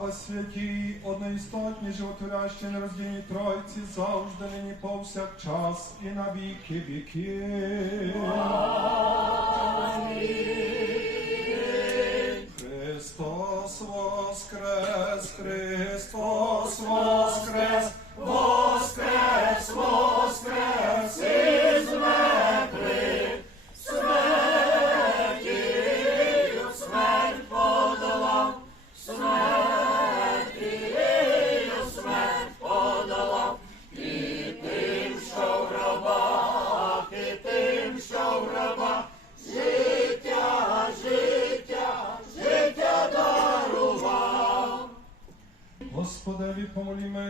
Слава святій, одноістотній, животворящій, нероздільній Тройці, завжди нині повсякчас і на віки віки.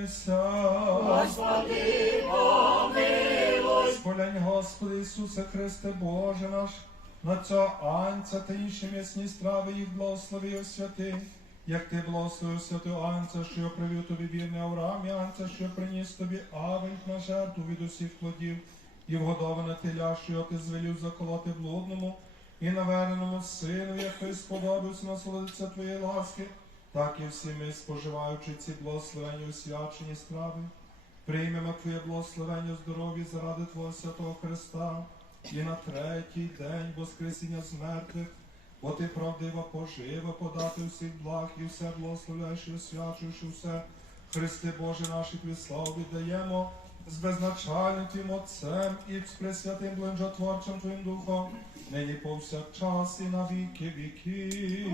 Помолімося. Господи, помилуй. Сполянь, Господи Ісусе Христе, Боже наш, на цього анця та інші м'ясні страви їх благослови освяти. Як ти благословив святого анця, що я привів тобі вірний Авраам, і анця, що я приніс тобі авель на жертву від усіх плодів, і вгодоване теля, що його ти звелів заколоти блудному, і наверненому сину, як той сподобався насолодитися твоєї ласки, так і всі ми, споживаючи ці благословені освячені страви, приймемо Твоє благословення здоров'я заради Твого святого Христа, і на третій день Воскресіння з мертвих, бо Ти правдива пожива подати всіх благ і все благословляєш і освячуєш усе. Христи Боже наші славу віддаємо з безначальним Твоїм Отцем і з пресвятим блажотворчим Твоїм Духом, нині повсякчас і на віки віки.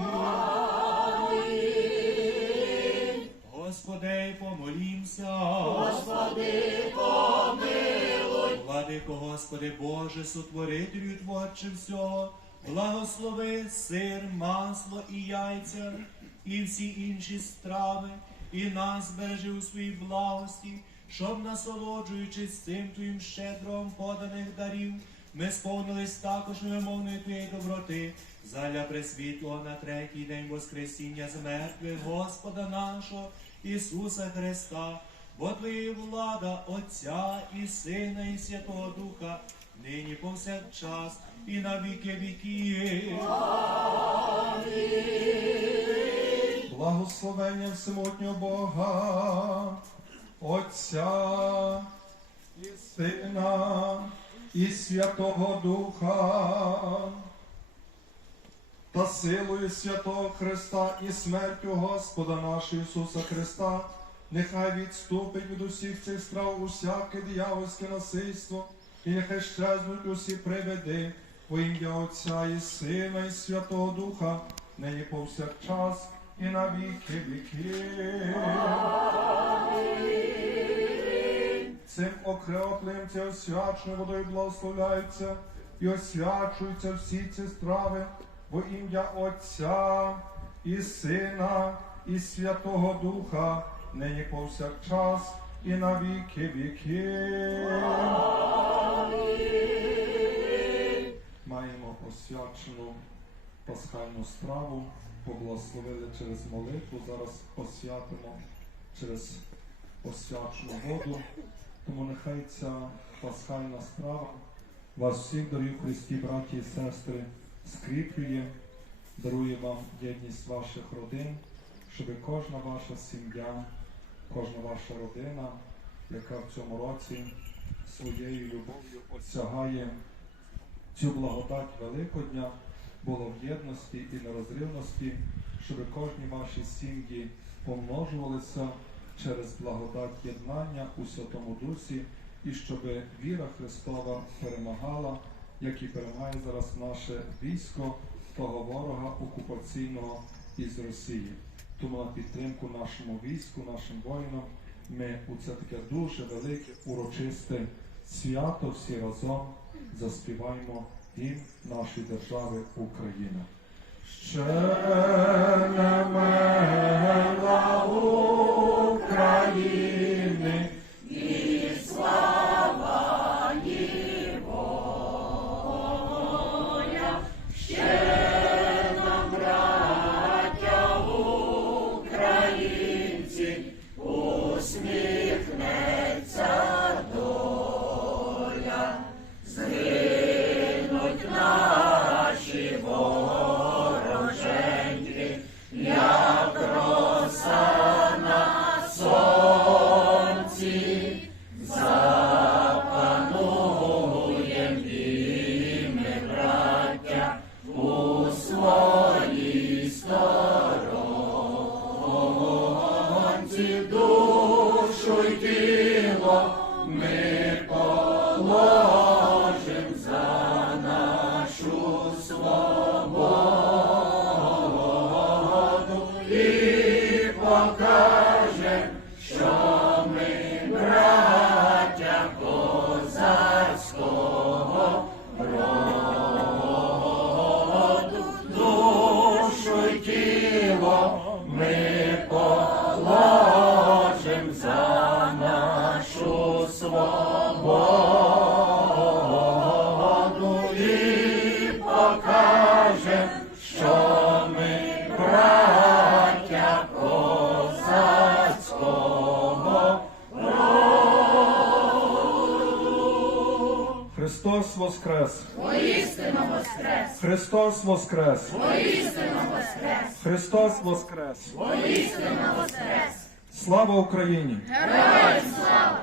Господи, помолімся. Господи, помилуй. Владико, Господи Боже, сотворителю творче всього, благослови сир, масло і яйця, і всі інші страви, і нас бережи у своїй благості, щоб, насолоджуючись цим Твоїм щедром поданих дарів, ми сповнились також вимовної Твоєї доброти, заля пресвітлого на третій день Воскресіння з мертвих Господа нашого Ісуса Христа, бо Твоя влада Отця і Сина, і Святого Духа, нині повсякчас і на віки віків. Благословення всемогутнього Бога, Отця і Сина і Святого Духа, та силою Святого Христа і смертю Господа нашого Ісуса Христа, нехай відступить від усіх цих страв усяке диявольське насильство, і нехай щезнуть усі привиди во ім'я Отця і Сина і Святого Духа, нині повсякчас і на віки віки. Цим окрепленням ця освяченою водою благословляються і освячуються всі ці страви во ім'я Отця і Сина і Святого Духа, нині повсякчас і на віки віки. Маємо освячену пасхальну страву, поблагословили через молитву, зараз освятимо через освячену воду. Тому нехай ця пасхальна страва вас всіх, дорогі Христі, браті і сестри, скріплює, дарує вам єдність ваших родин, щоб кожна ваша сім'я, кожна ваша родина, яка в цьому році своєю любов'ю осягає цю благодать Великодня, була в єдності і нерозривності, щоб кожні ваші сім'ї помножувалися через благодать єднання у Святому Дусі, і щоб віра Христова перемагала, як і перемагає зараз наше військо того ворога окупаційного із Росії. Тому на підтримку нашому війську, нашим воїнам, ми у це таке дуже велике урочисте свято всі разом заспіваємо гімн нашої держави Україна. Ще не мила Христос Воскрес! Воістину воскрес! Христос Воскрес! Воістину воскрес! Слава Україні! Героям слава!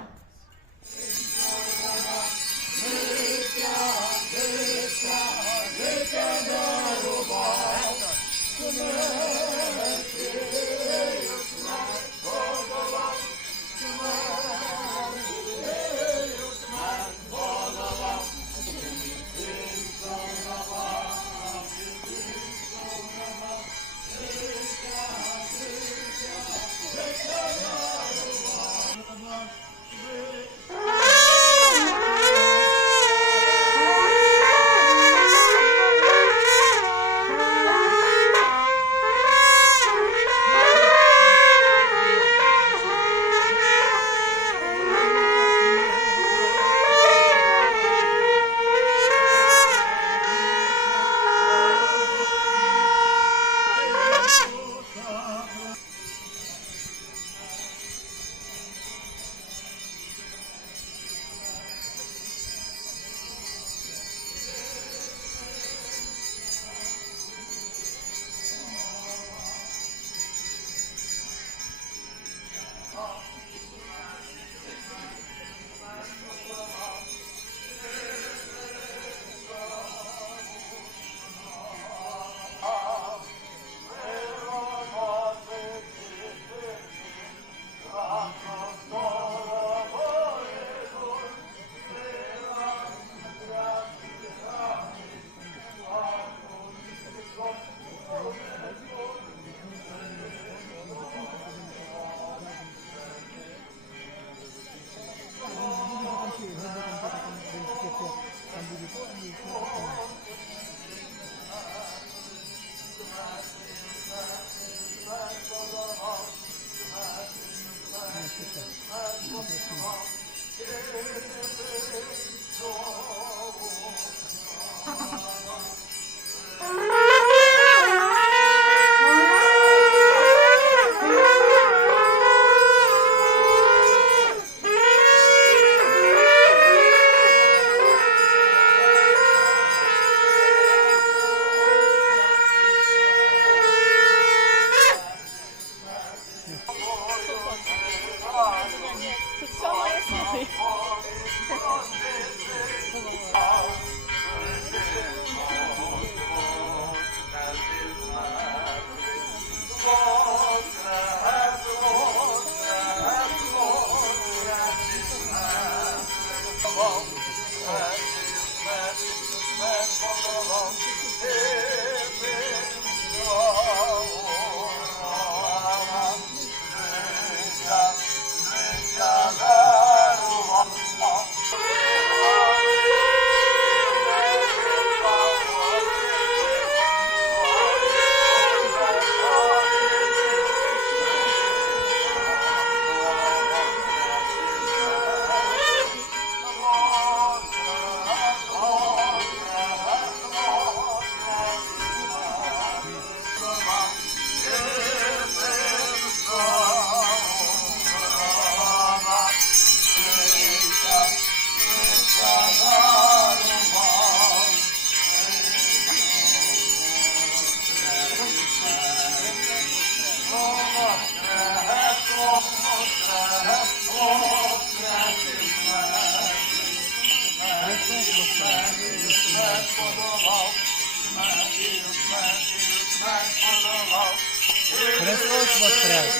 Христос воскрес!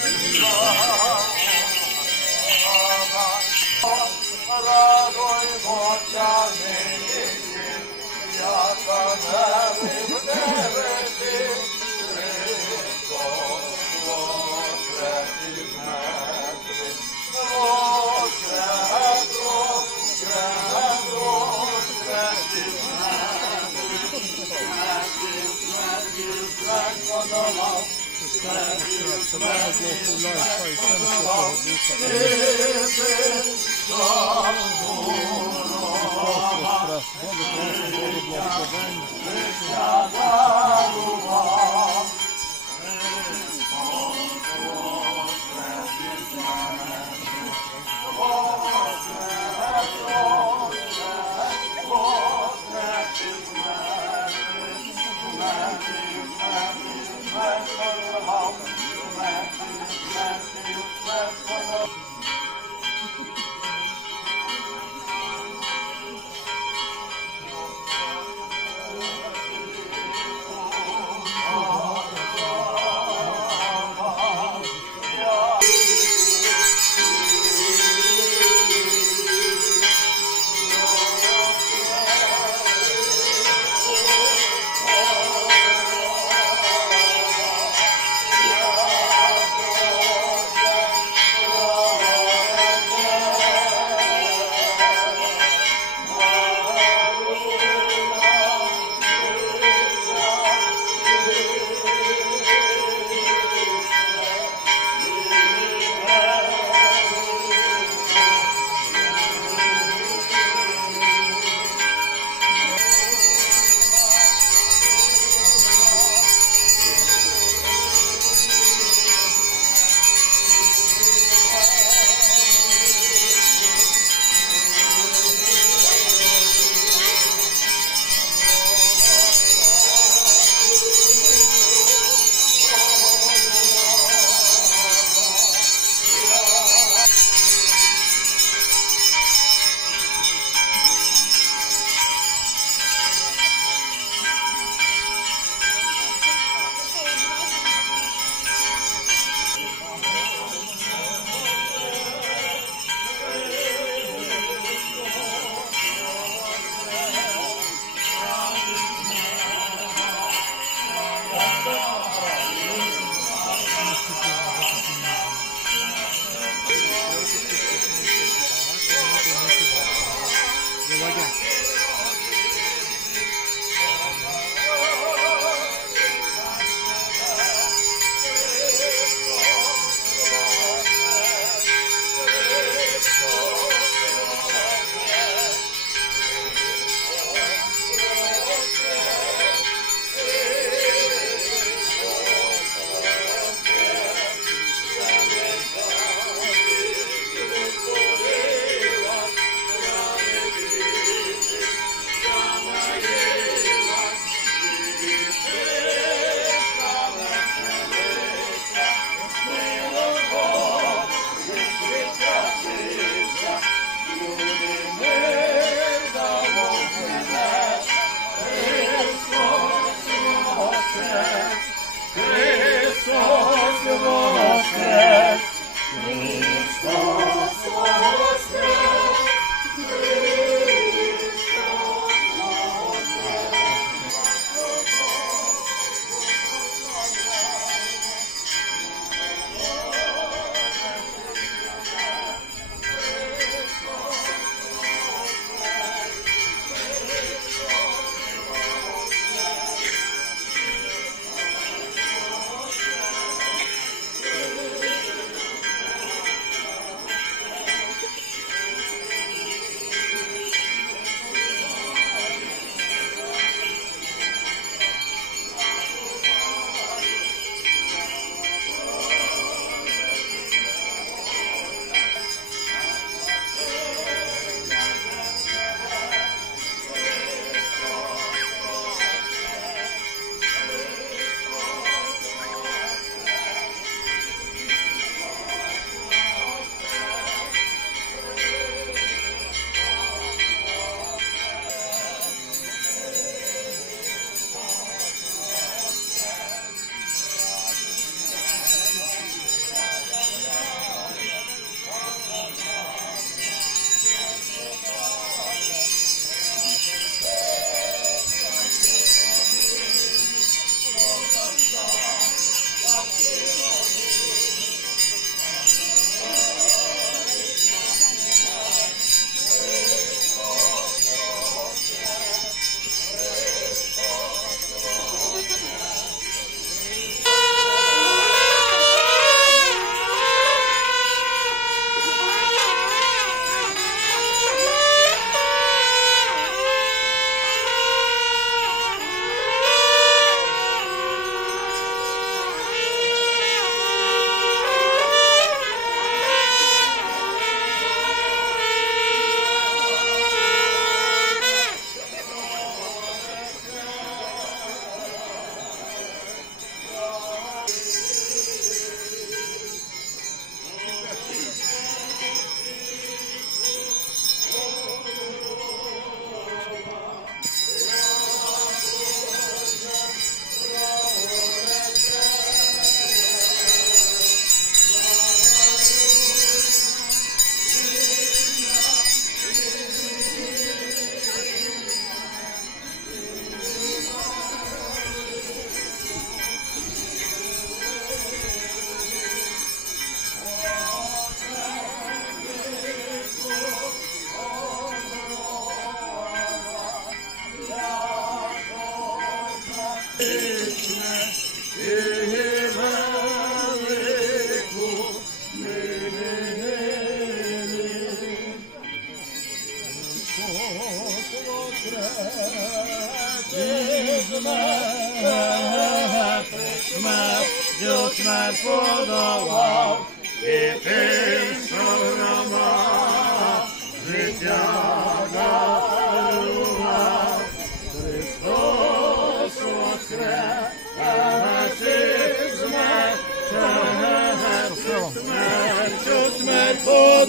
Радуйся, нині, я тебе не Боже, Боже, Боже, благословен. Thank last, last, last, last,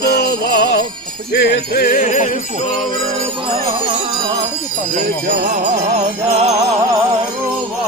подолав, і ти що грома, життя дарував.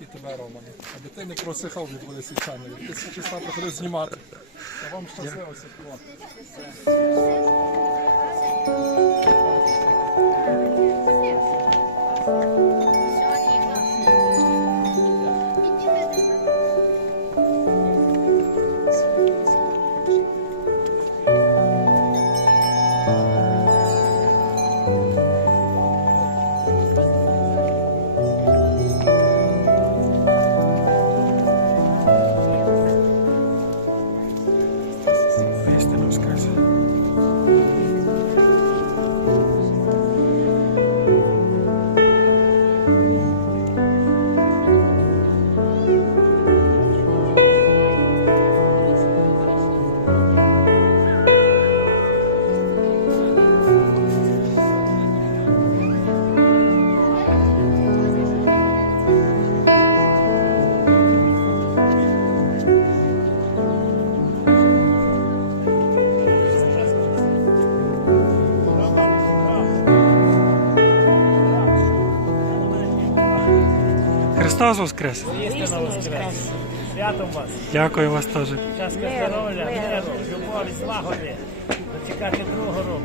І тебе, Романе. Аби ти не просихав від води Чанелі. Ти з числа приходив знімати. Та вам щасливо святкувати. Христос Воскрес! Святом вас, Дякую вас теж. щастя, здоров'я, миру, любові, злагоди, дочекати другого року.